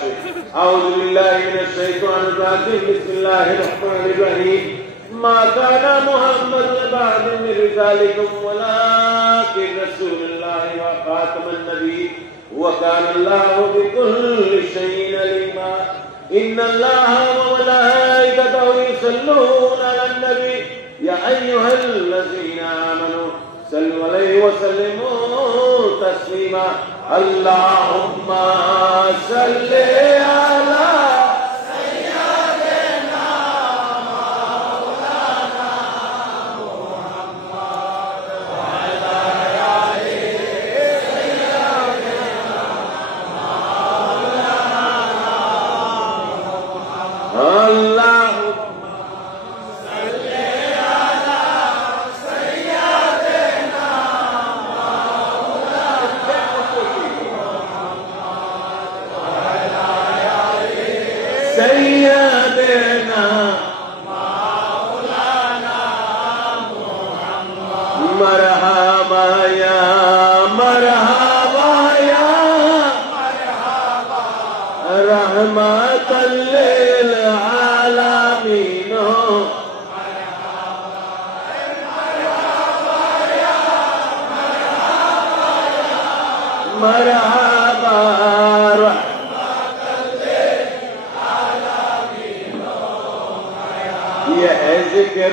से। औज़ु बिल्लाहि मिनश शैतानिर रजीम, बिस्मिल्लाहिर रहमानिर रहीम। मा काना मुहम्मदुन बअद मिन रिजालिकुम वलाकिन रसूलुल्लाहि व खातमुन नबिय्यीन व काना अल्लाहु बिकुल्लि शैइन अलीमा। इन्नल्लाहा व मलाइकतहु युसल्लूना अलन नबी या अय्युहल्लज़ीना आमनू सल्लु अलैहि व सल्लिमू तस्लीमा। अल्लाहुम्मा सल्लि अला सय्यिदिना मौलाना मुहम्मद व अला आलि सय्यिदिना मौलाना मुहम्मद। सय्यिदिना मौलाना मुहम्मद। मरहबा या मरहबा या मरहबा रहमतल लिल आलमीन। मरहबा जिक्र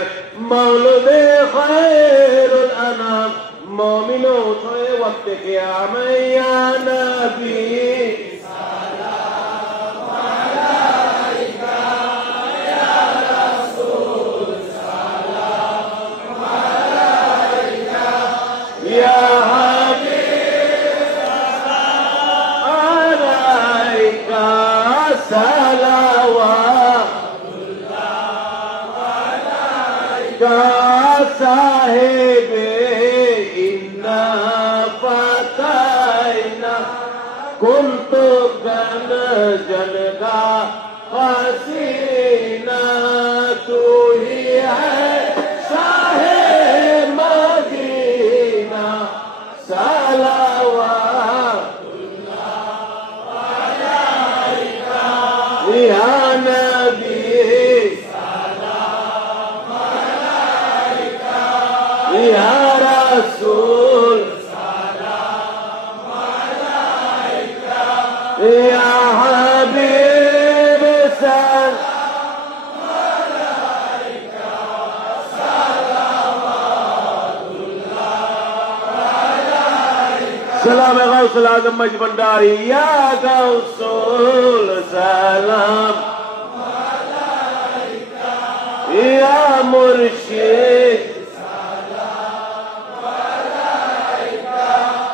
मौलूदे खैरुल अनाम। मोमिनो सोए वक्त क़याम या नबी सलाम अलैका या रसूल सलाम अलैका या हबीब सलाम अलैका सलावत साहिबे इन्ना फतैना कुन्तु कनज़न का हसीना। तू ही है शाहे मदीना सलावतुल्लाह अलैका या नबी या रसूल सलाम अलैका या हबीब सलाम अलैका सलावतुल्लाह अलैका। सलाम गौसुल आज़म मज भंडारी या गौसुल सलाम अलैका या मुर्शिद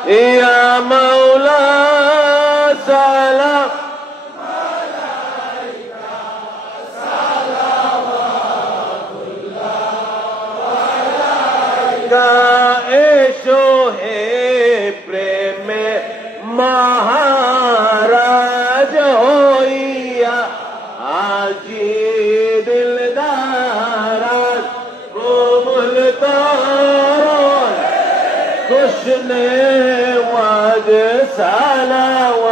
या मौला सलाम अलैका सलावतुल्लाह अलैका। ऐशो है प्रेम महाराज होइया आजी दिलदाराज वो मुल्तान कुशने वाज सलावतुल्लाह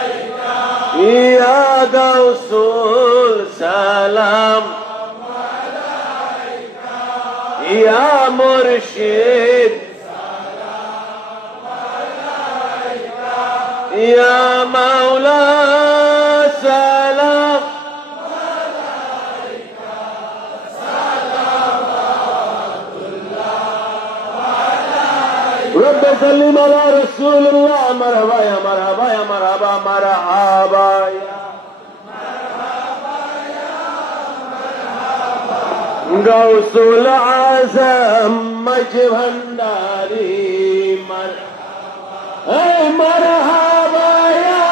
अलैका या गौसुल सलाम अलैका या मुर्शिद सलाम अलैका या मौला सलाम रब्ब सल्लिम अला रसूलिल्लाह। मरहबा या मरहबा या मरहबा मरहबा या मरहबा गौसुल आज़म मज भंडारी मरहबा या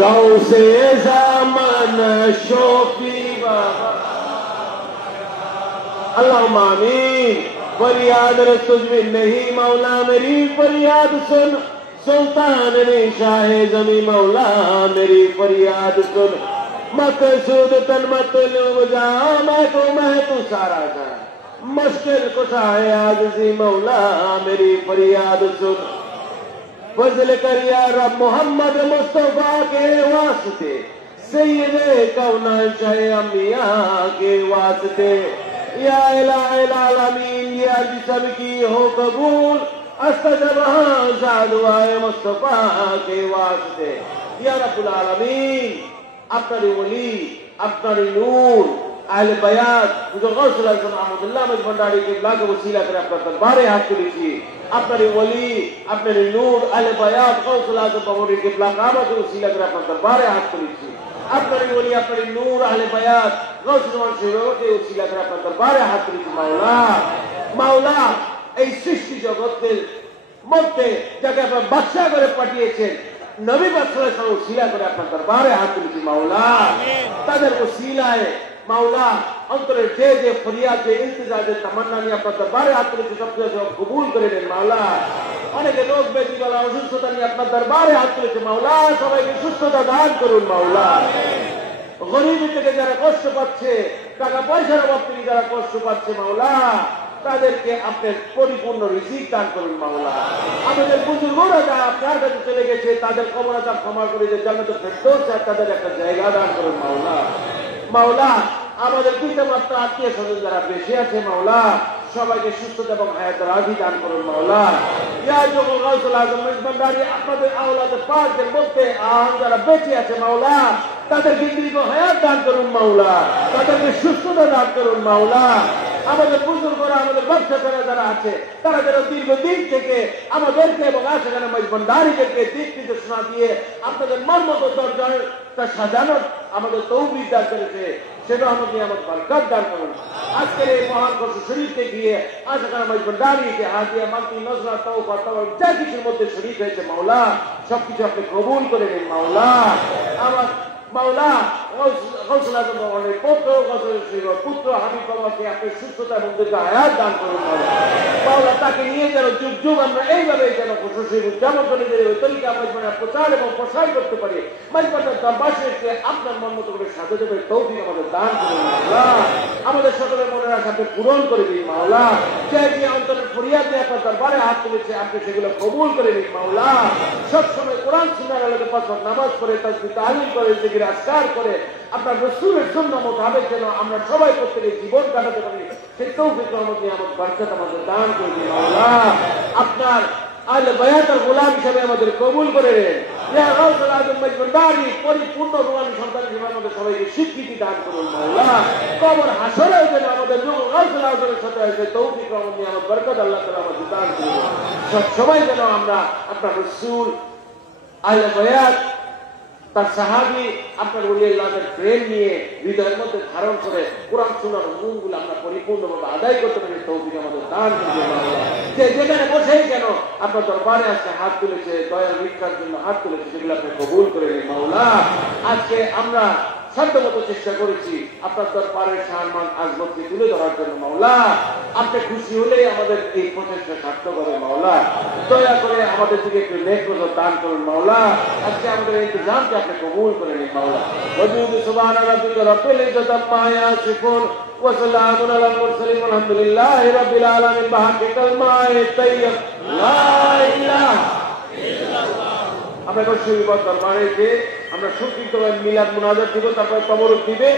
गौसे ज़मान शोफी बाबा। अल्लाहुम्मा आमीन। फरियाद तुझमें नहीं मौला मेरी फरियाद सुन। सुल्तान ने शाहे जमी मौला मेरी फरियाद सुन। मकसूद तन मत लो बजा मैं तू सारा जान मुश्किल कुशा है आजिज़ी मौला मेरी फरियाद सुन। फज़ल कर या रब मोहम्मद मुस्तफा के वास्ते, सैयदे कौनाइन शाहे अंबिया के वास्ते, या इलाहिल आलमीन ये अर्ज़ सबकी हो कबूल, अस्तजबहा ज़ादुआए मुस्तफा के वास्ते। या रब्बुल आलमीन अपनी वली अपनी नूर अहले बयात हुज़ूर गौसुल आज़म अहमदुल्लाह मज भंडारी के इब्ला के वसीला कर अपना दरबारे हाथ तुलिए। अपनी वली अपने नूर अहले बयात गौसुल आज़म भंडारी के इब्ला काबा के वसीला कर अपना दरबारे हाथ तुलिए। अपनी वली अपनी नूर अहले बयात गौसुल आज़म के वसीला कर अपना दरबारे हाथ तुलिए। मौला मौला এই সৃষ্টি জগতের মধ্যে যাকে আপনার বাদশা করে পাঠিয়েছেন নবী সাল্লাল্লাহু আলাইহি ওসিলা করে আপনার দরবারে হাত তুলেছি মাওলা। তাদের ওসিলায় মাওলা অন্তরের যে যে ফরিয়াদ যে ইলতিজা যে তামান্না নিয়ে আপনার দরবারে হাত তুলেছি সব কিছু কবুল করে নেন মাওলা। অনেকে রোগ ব্যাধি বলা অসুস্থতা নিয়ে আপনার দরবারে হাত তুলেছে মাওলা, সবাইকে সুস্থতা দান করুন মাওলা। গরিবী থেকে যারা কষ্ট পাচ্ছে, টাকা পয়সার অভাব থেকে যারা কষ্ট পাচ্ছে মাওলা, তাদেরকে আপনার পরিপূর্ণ রিজিক দান করুন মাওলা। আমাদের বুজুর্গরা যারা আপনার কাছে চলে গেছে তাদের কবর আযাব ক্ষমা করে দিয়ে জান্নাতুল ফেরদৌস তাদের একটা জায়গা দান করুন মাওলা। মাওলা আমাদের পিতা মাতা আত্মীয় স্বজন যারা বেঁচে আছে মাওলা, সবাইকে সুস্থতা এবং হায়াতের রাজি দান করুন মাওলা। ইয়া যুবক গাউসুল আজম মেজবান্ডারি আপনাদের আওলাদে পাকদের মধ্যে যারা বেঁচে আছে মাওলা, তাদেরকে দীর্ঘ হায়াত দান করুন মাওলা, তাদেরকে সুস্থতা দান করুন মাওলা। আমাদের বুজুর্গরা আমাদের ব্যবসাদারা যারা আছে তারা যেন দীর্ঘদিন থেকে আমাদেরকে এবং আশেখানে মেজবান্ডারিদেরকে দিক নির্দেশনা দিয়ে আপনাদের মর্মত দরজার সাজানোর আমাদের তৌফিক দান করেছে, সেটা আমাকে আমার বরকত দান করুন। আজকের এই মহান কষ্ট শরীফকে গিয়ে আশেখানে মেজবান্ডারিকে হাদিয়া মান্তি নজরা তওবা তাওয়াব যা কিছুর মধ্যে শরীফ হয়েছে মাওলা, সবকিছু আপনি কবুল করে নিন মাওলা। আমার মাওলা গৌসুল আজম ভগবানের পুত্র পুত্র হাবিব বাবাকে আপনি সুস্থতা এবং দীর্ঘ হায়াত দান করুন মাওলা। তাকে নিয়ে যেন যুগ যুগ আমরা এইভাবে যেন খুশি উদযাপন করে যে ওই তরিকা আমরা প্রচার এবং প্রসার করতে পারি, মাইজবান্ডার দরবারকে আপনার মন মতো করে সাথে দেবে তৌফিক আমাদের দান করুন মাওলা। আমাদের সকলের মনের আশা আপনি পূরণ করে দিন মাওলা। যে যে অন্তরের ফরিয়াদ নিয়ে আপনার দরবারে হাত তুলেছে আপনি সেগুলো কবুল করে দিন মাওলা। সবসময় কোরআন সুন্নাহর আলোকে পাঁচ ওয়াক্ত নামাজ পড়ে তাসবিহ তাহলিল করে জিকির আজকার করে আপনার রাসূলের সুন্নাহ মোতাবেক যেন আমরা সবাই প্রত্যেকে জীবন কাটাতে পারি, সেই তৌফিক রহমতে আমার বরকত আমাদের দান করে দিন মাওলা। আপনার আহলে বায়াতের গোলাম হিসেবে আমাদের কবুল করে নেন। ইয়া গাউসুল আজম মেজবান্ডারি পরিপূর্ণ রূহানী সন্তান হিসেবে আমাদের সবাইকে স্বীকৃতি দান করুন মাওলা। কবর হাসরেও যেন আমাদের গাউসুল আজমের সাথে এসে তৌফিক রহমতে আমার বরকত আল্লাহ তাআলা আমাদের দান করুন। সব সময় যেন আমরা আপনার রাসূল আহলে বায়াত তার সাহাবী আপনার ওলি আল্লাহদের প্রেম নিয়ে হৃদয়ের মধ্যে ধারণ করে কোরআন সুন্নাহর হুকুমগুলো আমরা পরিপূর্ণভাবে আদায় করতে পারি, তৌফিক আমাদের দান করুন মাওলা। যে যেখানে বসেই কেন আপনার দরবারে আজকে হাত তুলেছে, দয়ার ভিক্ষার জন্য হাত তুলেছে, সেগুলো আপনি কবুল করে নিন মাওলা। আজকে আমরা সাধ্যমতো চেষ্টা করেছি আপনার দরবারের সম্মান আজমতকে তুলে ধরার জন্য মাওলা। আপনি খুশি হলেই আমাদের এই প্রচেষ্টা সার্থক হবে মাওলা। দয়া করে আমাদের দিকে একটু নেক নজর দান করুন মাওলা। আজকে আমাদের ইন্তজামকে আপনি কবুল করে নিন মাওলা। ওয়াজুদ সুবহান রাব্বিকা রাব্বিল ইজ্জাতি আম্মা ইয়াসিফুন ওয়া সালামুন আলাল মুরসালিন আলহামদুলিল্লাহি রাব্বিল আলামিন। বাহাকে কালমায়ে তাইয়্যিব লা ইলাহা ইল্লাল্লাহ। আমরা শরীফ দরবারে যে আমরা সংক্ষিপ্তভাবে মিলাদ মুনাজাত দিব, তারপর কবর দিবে।